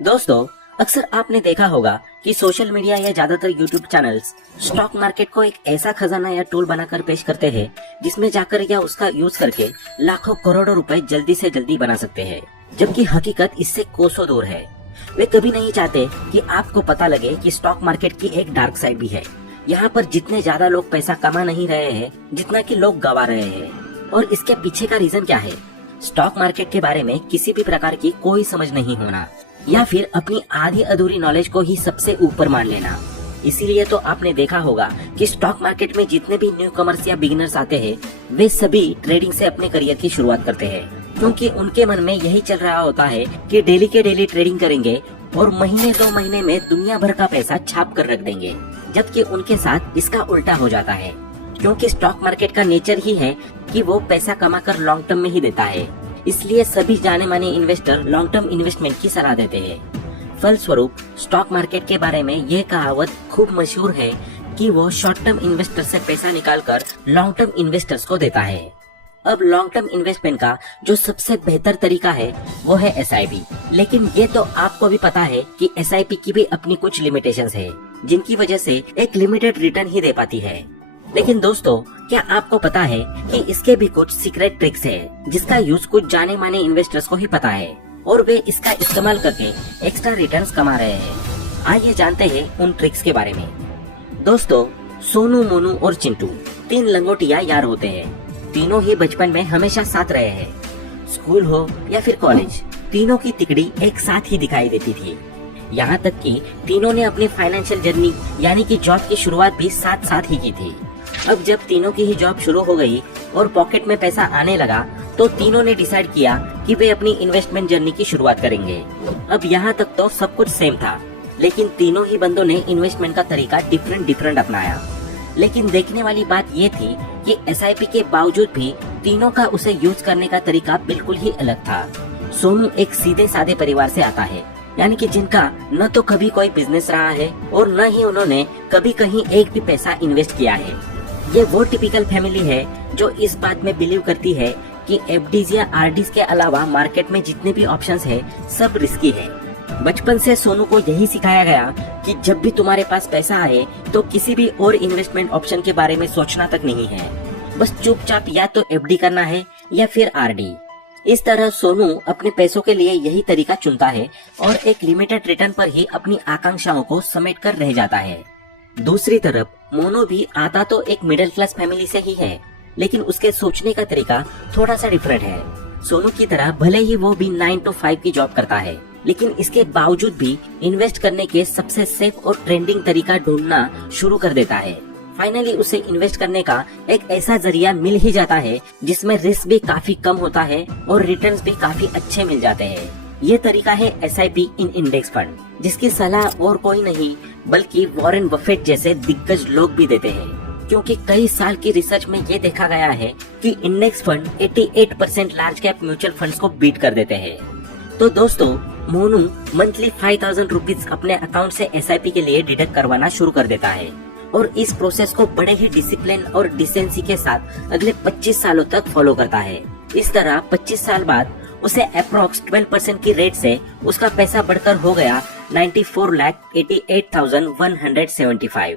दोस्तों, अक्सर आपने देखा होगा कि सोशल मीडिया या ज्यादातर यूट्यूब चैनल्स स्टॉक मार्केट को एक ऐसा खजाना या टूल बनाकर पेश करते हैं जिसमें जाकर या उसका यूज करके लाखों करोड़ों रुपए जल्दी से जल्दी बना सकते हैं, जबकि हकीकत इससे कोसों दूर है। वे कभी नहीं चाहते कि आपको पता लगे कि स्टॉक मार्केट की एक डार्क साइड भी है। यहाँ पर जितने ज्यादा लोग पैसा कमा नहीं रहे हैं जितना कि लोग गवा रहे हैं। और इसके पीछे का रीजन क्या है? स्टॉक मार्केट के बारे में किसी भी प्रकार की कोई समझ नहीं होना या फिर अपनी आधी अधूरी नॉलेज को ही सबसे ऊपर मान लेना। इसीलिए तो आपने देखा होगा कि स्टॉक मार्केट में जितने भी न्यू कमर्स या बिगिनर्स आते हैं वे सभी ट्रेडिंग से अपने करियर की शुरुआत करते हैं, क्योंकि उनके मन में यही चल रहा होता है कि डेली के डेली ट्रेडिंग करेंगे और महीने 2 महीने में दुनिया भर का पैसा छाप कर रख देंगे। जबकि उनके साथ इसका उल्टा हो जाता है, क्योंकि स्टॉक मार्केट का नेचर ही है कि वो पैसा कमाकर लॉन्ग टर्म में ही देता है। इसलिए सभी जाने माने इन्वेस्टर लॉन्ग टर्म इन्वेस्टमेंट की सलाह देते हैं। फलस्वरूप स्टॉक मार्केट के बारे में यह कहावत खूब मशहूर है कि वो शॉर्ट टर्म इन्वेस्टर से पैसा निकालकर लॉन्ग टर्म इन्वेस्टर्स को देता है। अब लॉन्ग टर्म इन्वेस्टमेंट का जो सबसे बेहतर तरीका है वो है SIP। लेकिन ये तो आपको भी पता है कि SIP की भी अपनी कुछ लिमिटेशंस है, जिनकी वजह से एक लिमिटेड रिटर्न ही दे पाती है। लेकिन दोस्तों, क्या आपको पता है कि इसके भी कुछ सीक्रेट ट्रिक्स है जिसका यूज कुछ जाने माने इन्वेस्टर्स को ही पता है और वे इसका इस्तेमाल करके एक्स्ट्रा रिटर्न्स कमा रहे हैं। आइए जानते हैं उन ट्रिक्स के बारे में। दोस्तों, सोनू, मोनू और चिंटू 3 लंगोटिया यार होते हैं। तीनों ही बचपन में हमेशा साथ रहे हैं। स्कूल हो या फिर कॉलेज, तीनों की तिकड़ी एक साथ ही दिखाई देती थी। यहाँ तक कि तीनों ने अपनी फाइनेंशियल जर्नी यानी कि जॉब की शुरुआत भी साथ साथ ही की थी। अब जब तीनों की ही जॉब शुरू हो गई और पॉकेट में पैसा आने लगा तो तीनों ने डिसाइड किया कि वे अपनी इन्वेस्टमेंट जर्नी की शुरुआत करेंगे। अब यहाँ तक तो सब कुछ सेम था, लेकिन तीनों ही बंदों ने इन्वेस्टमेंट का तरीका डिफरेंट अपनाया। लेकिन देखने वाली बात ये थी कि SIP के बावजूद भी तीनों का उसे यूज करने का तरीका बिल्कुल ही अलग था। सोनू एक सीधे साधे परिवार से आता है, यानी कि जिनका न तो कभी कोई बिजनेस रहा है और न ही उन्होंने कभी कहीं एक भी पैसा इन्वेस्ट किया है। ये वो टिपिकल फैमिली है जो इस बात में बिलीव करती है कि FDs या RDs के अलावा मार्केट में जितने भी ऑप्शंस है सब रिस्की है। बचपन से सोनू को यही सिखाया गया कि जब भी तुम्हारे पास पैसा आए तो किसी भी और इन्वेस्टमेंट ऑप्शन के बारे में सोचना तक नहीं है, बस चुपचाप या तो FD करना है या फिर RD। इस तरह सोनू अपने पैसों के लिए यही तरीका चुनता है और एक लिमिटेड रिटर्न पर ही अपनी आकांक्षाओं को समेट कर रह जाता है। दूसरी तरफ मोनू भी आता तो एक मिडिल क्लास फैमिली से ही है, लेकिन उसके सोचने का तरीका थोड़ा सा डिफरेंट है। सोनू की तरह भले ही वो भी 9 to 5 की जॉब करता है, लेकिन इसके बावजूद भी इन्वेस्ट करने के सबसे सेफ और ट्रेंडिंग तरीका ढूंढना शुरू कर देता है। फाइनली उसे इन्वेस्ट करने का एक ऐसा जरिया मिल ही जाता है जिसमें रिस्क भी काफी कम होता है और रिटर्न्स भी काफी अच्छे मिल जाते हैं। ये तरीका है SIP इन इंडेक्स फंड, जिसकी सलाह और कोई नहीं बल्कि वॉरेन बफेट जैसे दिग्गज लोग भी देते हैं, क्योंकि कई साल की रिसर्च में ये देखा गया है कि index fund 88% large cap mutual funds को बीट कर देते हैं। तो दोस्तों, मोनू मंथली 5000 रुपीज अपने अकाउंट से SIP के लिए डिडक्ट करवाना शुरू कर देता है और इस प्रोसेस को बड़े ही डिसिप्लिन और डिसेंसी के साथ अगले 25 सालों तक फॉलो करता है। इस तरह 25 साल बाद उसे अप्रोक्स 12% की रेट से उसका पैसा बढ़कर हो गया 94,88,175।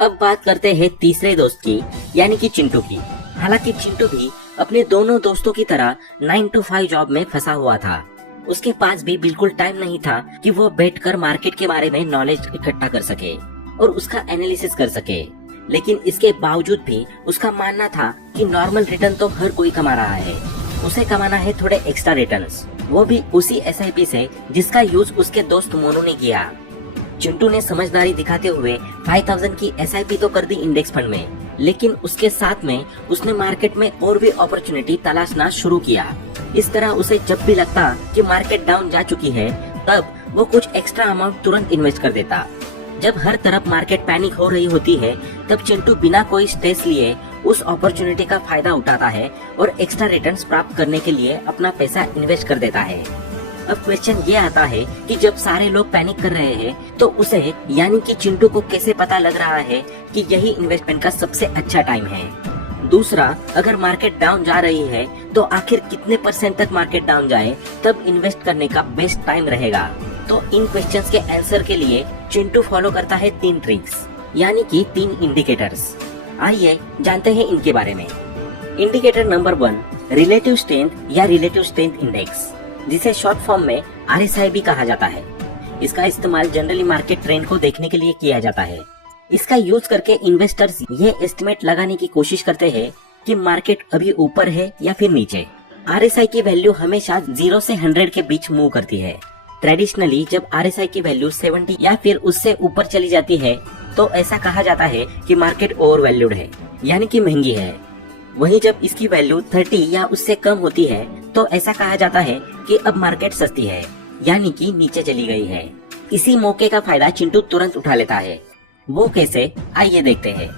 अब बात करते हैं तीसरे दोस्त की, यानी कि चिंटू की। हालांकि चिंटू भी अपने दोनों दोस्तों की तरह 9 to 5 जॉब में फंसा हुआ था। उसके पास भी बिल्कुल टाइम नहीं था कि वो बैठकर मार्केट के बारे में नॉलेज इकट्ठा कर सके और उसका एनालिसिस कर सके। लेकिन इसके बावजूद भी उसका मानना था कि नॉर्मल रिटर्न तो हर कोई कमा रहा है, उसे कमाना है थोड़े एक्स्ट्रा रिटर्न्स, वो भी उसी SIP से जिसका यूज उसके दोस्त मोनू ने किया। चिंटू ने समझदारी दिखाते हुए 5000 की SIP तो कर दी इंडेक्स फंड में, लेकिन उसके साथ में उसने मार्केट में और भी अपॉर्चुनिटी तलाशना शुरू किया। इस तरह उसे जब भी लगता कि मार्केट डाउन जा चुकी है तब वो कुछ एक्स्ट्रा अमाउंट तुरंत इन्वेस्ट कर देता। जब हर तरफ मार्केट पैनिक हो रही होती है तब चिंटू बिना कोई स्ट्रेस लिए उस अपॉर्चुनिटी का फायदा उठाता है और एक्स्ट्रा रिटर्न्स प्राप्त करने के लिए अपना पैसा इन्वेस्ट कर देता है। अब क्वेश्चन ये आता है कि जब सारे लोग पैनिक कर रहे हैं तो उसे यानी कि चिंटू को कैसे पता लग रहा है कि यही इन्वेस्टमेंट का सबसे अच्छा टाइम है। दूसरा, अगर मार्केट डाउन जा रही है तो आखिर कितने % तक मार्केट डाउन जाए तब इन्वेस्ट करने का बेस्ट टाइम रहेगा। तो इन क्वेश्चंस के आंसर के लिए चिंटू फॉलो करता है 3 ट्रिक्स, यानी कि 3 इंडिकेटर्स। आइए जानते हैं इनके बारे में। इंडिकेटर नंबर 1, रिलेटिव स्ट्रेंथ या रिलेटिव स्ट्रेंथ इंडेक्स, जिसे शॉर्ट फॉर्म में RSI भी कहा जाता है। इसका इस्तेमाल जनरली मार्केट ट्रेंड को देखने के लिए किया जाता है। इसका यूज करके इन्वेस्टर्स ये एस्टिमेट लगाने की कोशिश करते हैं कि मार्केट अभी ऊपर है या फिर नीचे। RSI की वैल्यू हमेशा 0 से 100 के बीच मूव करती है। ट्रेडिशनली जब RSI की वैल्यू 70 या फिर उससे ऊपर चली जाती है तो ऐसा कहा जाता है कि मार्केट ओवर वैल्यूड है, यानी कि महंगी है। वहीं जब इसकी वैल्यू 30 या उससे कम होती है तो ऐसा कहा जाता है कि अब मार्केट सस्ती है, यानी कि नीचे चली गई है। इसी मौके का फायदा चिंटू तुरंत उठा लेता है। वो कैसे, आइए देखते हैं।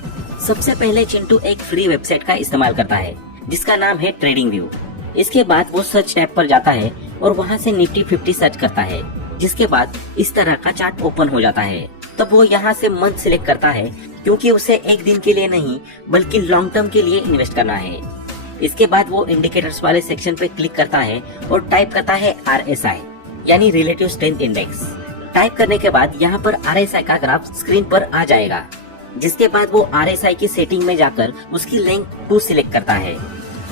सबसे पहले चिंटू एक फ्री वेबसाइट का इस्तेमाल करता है जिसका नाम है ट्रेडिंग व्यू। इसके बाद वो सर्च टैब पर जाता है और वहाँ से निफ्टी 50 सर्च करता है, जिसके बाद इस तरह का चार्ट ओपन हो जाता है। तब वो यहाँ से मंथ सिलेक्ट करता है, क्योंकि उसे एक दिन के लिए नहीं बल्कि लॉन्ग टर्म के लिए इन्वेस्ट करना है। इसके बाद वो इंडिकेटर्स वाले सेक्शन पे क्लिक करता है और टाइप करता है RSI, यानी रिलेटिव स्ट्रेंथ इंडेक्स। टाइप करने के बाद यहाँ पर RSI का ग्राफ स्क्रीन पर आ जाएगा, जिसके बाद वो RSI की सेटिंग में जाकर उसकी लेंथ 2 सिलेक्ट करता है।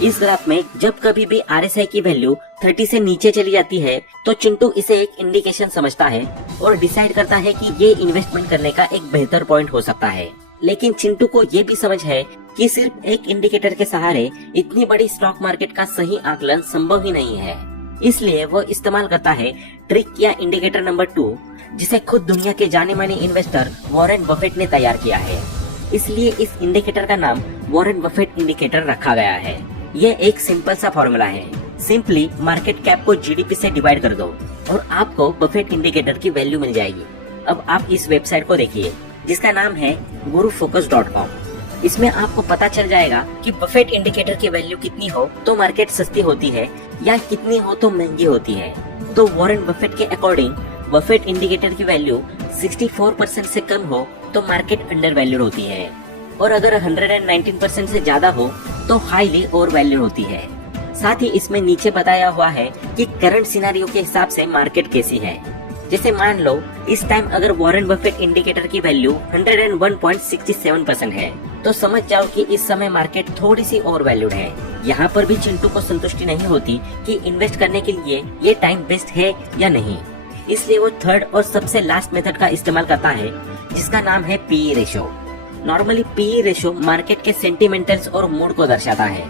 इस ग्राफ में जब कभी भी RSI की वैल्यू 30 से नीचे चली जाती है तो चिंटू इसे एक इंडिकेशन समझता है और डिसाइड करता है कि ये इन्वेस्टमेंट करने का एक बेहतर पॉइंट हो सकता है। लेकिन चिंटू को ये भी समझ है कि सिर्फ एक इंडिकेटर के सहारे इतनी बड़ी स्टॉक मार्केट का सही आकलन संभव ही नहीं है। इसलिए वो इस्तेमाल करता है ट्रिक या इंडिकेटर नंबर 2, जिसे खुद दुनिया के जाने माने इन्वेस्टर वॉरेन बफेट ने तैयार किया है। इसलिए इस इंडिकेटर का नाम वॉरेन बफेट इंडिकेटर रखा गया है। ये एक सिंपल सा फॉर्मूला है। सिंपली मार्केट कैप को GDP से डिवाइड कर दो और आपको बफेट इंडिकेटर की वैल्यू मिल जाएगी। अब आप इस वेबसाइट को देखिए, जिसका नाम है gurufocus.com। इसमें आपको पता चल जाएगा कि बफेट इंडिकेटर की वैल्यू कितनी हो तो मार्केट सस्ती होती है या कितनी हो तो महंगी होती है। तो वॉरेन बफेट के अकॉर्डिंग बफेट इंडिकेटर की वैल्यू 64% से कम हो तो मार्केट अंडर वैल्यूड होती है, और अगर 119% से ज्यादा हो तो हाईली ओवर वैल्यूड होती है। साथ ही इसमें नीचे बताया हुआ है कि करंट सिनेरियो के हिसाब से मार्केट कैसी है। जैसे मान लो इस टाइम अगर वॉरेन बफेट इंडिकेटर की वैल्यू 101.67% है तो समझ जाओ कि इस समय मार्केट थोड़ी सी ओवर वैल्यूड है। यहाँ पर भी चिंटू को संतुष्टि नहीं होती कि इन्वेस्ट करने के लिए ये टाइम बेस्ट है या नहीं। इसलिए वो थर्ड और सबसे लास्ट मेथड का इस्तेमाल करता है, जिसका नाम है PE ratio. Normally PE ratio market के सेंटिमेंटल्स और मूड को दर्शाता है।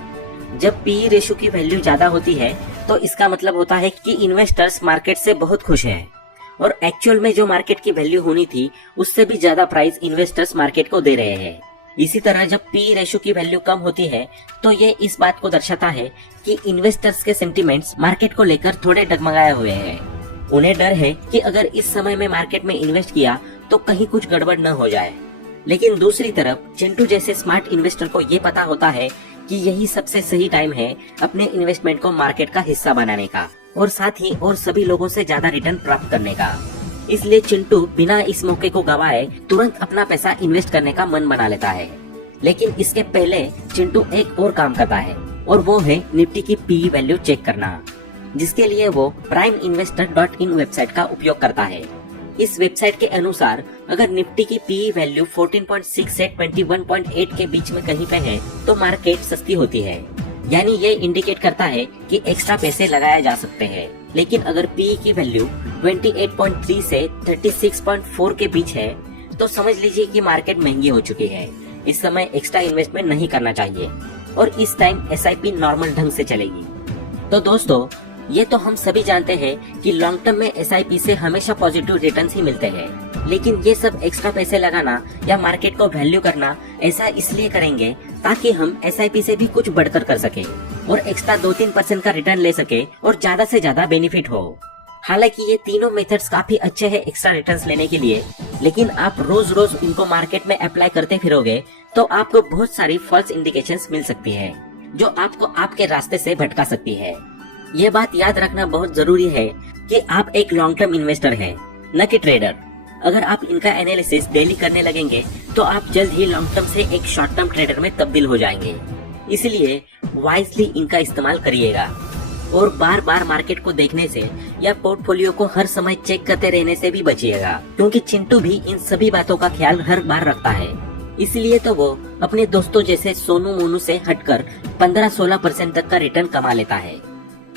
जब PE रेशो की वैल्यू ज्यादा होती है तो इसका मतलब होता है कि इन्वेस्टर्स मार्केट से बहुत खुश हैं और एक्चुअल में जो मार्केट की वैल्यू होनी थी उससे भी ज्यादा प्राइस इन्वेस्टर्स मार्केट को दे रहे हैं। इसी तरह जब PE रेशो की वैल्यू कम होती है तो ये इस बात को दर्शाता है कि इन्वेस्टर्स के सेंटिमेंट्स मार्केट को लेकर थोड़े डगमगाए हुए हैं। उन्हें डर है कि अगर इस समय में मार्केट में इन्वेस्ट किया तो कहीं कुछ गड़बड़ न हो जाए। लेकिन दूसरी तरफ चिंटू जैसे स्मार्ट इन्वेस्टर को ये पता होता है कि यही सबसे सही टाइम है अपने इन्वेस्टमेंट को मार्केट का हिस्सा बनाने का और साथ ही और सभी लोगों से ज्यादा रिटर्न प्राप्त करने का। इसलिए चिंटू बिना इस मौके को गवाए तुरंत अपना पैसा इन्वेस्ट करने का मन बना लेता है। लेकिन इसके पहले चिंटू एक और काम करता है और वो है निफ्टी की PE वैल्यू चेक करना, जिसके लिए वो primeinvestor.in वेबसाइट का उपयोग करता है। इस वेबसाइट के अनुसार अगर निफ्टी की PE वैल्यू 14.6 से 21.8 के बीच में कहीं पे है तो मार्केट सस्ती होती है, यानी ये इंडिकेट करता है कि एक्स्ट्रा पैसे लगाए जा सकते हैं। लेकिन अगर PE की वैल्यू 28.3 से 36.4 के बीच है तो समझ लीजिए कि मार्केट महंगी हो चुकी है। इस समय एक्स्ट्रा इन्वेस्टमेंट नहीं करना चाहिए और इस टाइम SIP नॉर्मल ढंग से चलेगी। तो दोस्तों, ये तो हम सभी जानते हैं कि लॉन्ग टर्म में SIP से हमेशा पॉजिटिव रिटर्न्स ही मिलते हैं। लेकिन ये सब एक्स्ट्रा पैसे लगाना या मार्केट को वैल्यू करना ऐसा इसलिए करेंगे ताकि हम SIP से भी कुछ बढ़कर कर सके और एक्स्ट्रा 2-3% का रिटर्न ले सके और ज्यादा से ज्यादा बेनिफिट हो। हालांकि ये तीनों मेथड्स काफी अच्छे हैं एक्स्ट्रा रिटर्न्स लेने के लिए, लेकिन आप रोज रोज इनको मार्केट में अप्लाई करते फिरोगे तो आपको बहुत सारी फॉल्स इंडिकेशंस मिल सकती है जो आपको आपके रास्ते से भटका सकती है। ये बात याद रखना बहुत जरूरी है कि आप एक लॉन्ग टर्म इन्वेस्टर हैं, न कि ट्रेडर। अगर आप इनका एनालिसिस डेली करने लगेंगे तो आप जल्द ही लॉन्ग टर्म से एक शॉर्ट टर्म ट्रेडर में तब्दील हो जाएंगे। इसलिए वाइजली इनका इस्तेमाल करिएगा। और बार बार मार्केट को देखने से या पोर्टफोलियो को हर समय चेक करते रहने से भी बचिएगा, क्योंकि चिंटू भी इन सभी बातों का ख्याल हर बार रखता है। इसलिए तो वो अपने दोस्तों जैसे सोनू मोनू से हटकर 15-16% तक का रिटर्न कमा लेता है।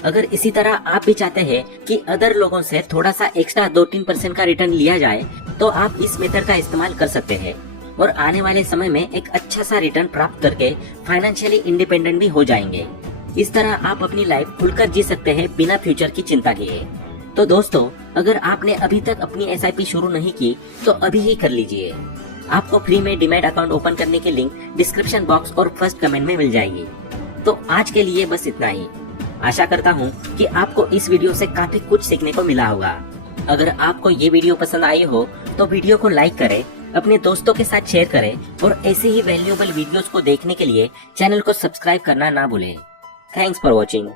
अगर इसी तरह आप भी चाहते हैं कि अदर लोगों से थोड़ा सा एक्स्ट्रा 2-3% का रिटर्न लिया जाए, तो आप इस मेथड का इस्तेमाल कर सकते हैं और आने वाले समय में एक अच्छा सा रिटर्न प्राप्त करके फाइनेंशियली इंडिपेंडेंट भी हो जाएंगे। इस तरह आप अपनी लाइफ खुलकर जी सकते हैं बिना फ्यूचर की चिंता किए। तो दोस्तों, अगर आपने अभी तक अपनी SIP शुरू नहीं की तो अभी ही कर लीजिए। आपको फ्री में डीमैट अकाउंट ओपन करने की लिंक डिस्क्रिप्शन बॉक्स और फर्स्ट कमेंट में मिल जाएगी। तो आज के लिए बस इतना ही। आशा करता हूँ कि आपको इस वीडियो से काफी कुछ सीखने को मिला होगा। अगर आपको ये वीडियो पसंद आई हो तो वीडियो को लाइक करें, अपने दोस्तों के साथ शेयर करें और ऐसे ही वैल्यूएबल वीडियोस को देखने के लिए चैनल को सब्सक्राइब करना ना भूलें। Thanks for watching.